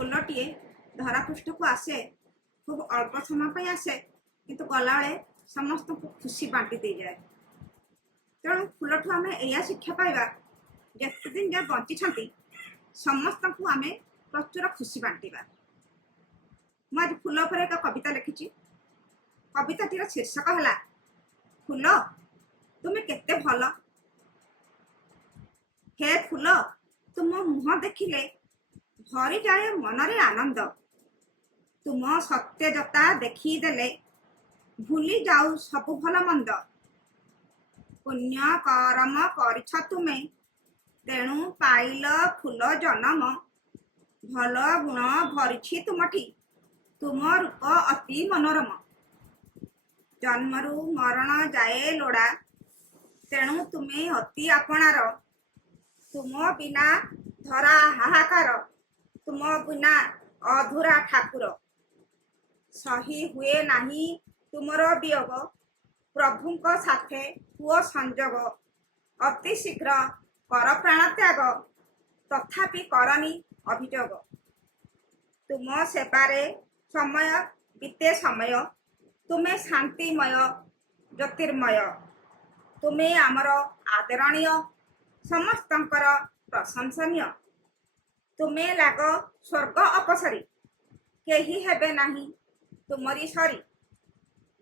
फुलटीए धरापृष्ठ को आसे खूब अल्प समय आसे किंतु गला बेले समस्त को खुशी बांटी दे जाए। तेणु फुलठू आम या शिक्षा पाइबा जिते दिन जो बंची समस्त को आम प्रचुर खुशी बांटा। मुझे फूल पर एक कविता लिखी। कविताटीर शीर्षक है फूल तुम्हें केते भल। हे फूल तुम मुह देखिले भरी जाए मनरे आनंद। तुम सत्यजता देखीदेले भूली जाऊ सबु भल मंद। पुण्य कर्म करिछ तुमे तेणु पाइल फूल जन्म। भल गुण भरिछि तुमठी तुम रूप अति मनोरम। जन्मरु मरण जाए लोड़ा तेणु तुमे अति आपणार। तुम बिना धरा हाहाकार तुम बिना अधूरा ठाकुर। सही हुए नाही तुमर वियोग प्रभुंक साथे हुओ संजोग। अति शीघ्र कर प्राण त्याग तथापि करनी अभियोग। तुम सेवारे समय बीते समय तुम्हें शांतिमय ज्योतिर्मय। तुम्हें आमर आदरणीय समस्तंकर प्रशंसनीय। तुम्हें लाग स्वर्ग अपसरी केही हेबे नाही तुमरी सरी।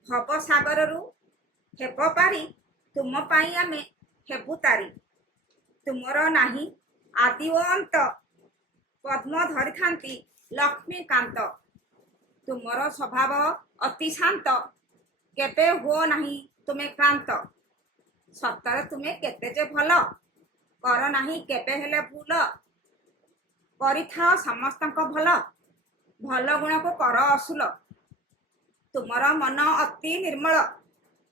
भव सागररु हेब पारी तुम पाई आमे हेबु तारी। तुमर नाही आदि ओ अंत पद्म धरि थांती लक्ष्मीकांत। तुमर स्वभाव अति शांत केबे हो नाही तुमे क्रांत। सतरे तुमे केते जे भल कर नाही केबे हेले भूल। करिथाओ समस्तंक भल भल गुण को कर असुल। तुमर मन अति निर्मल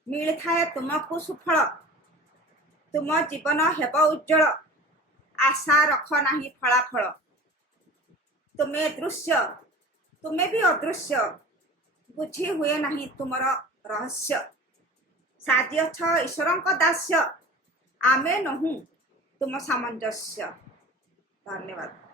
मिल थाए तुमको सुफल। तुम जीवन हेब उज्जवल आशा रख नाही फलाफल। तुमे दृश्य तुमे भी अदृश्य बुझी हुए नहीं तुमर रहस्य। साजियछ ईश्वरंक दास्य आमे नहु तुम सामंजस्य। धन्यवाद।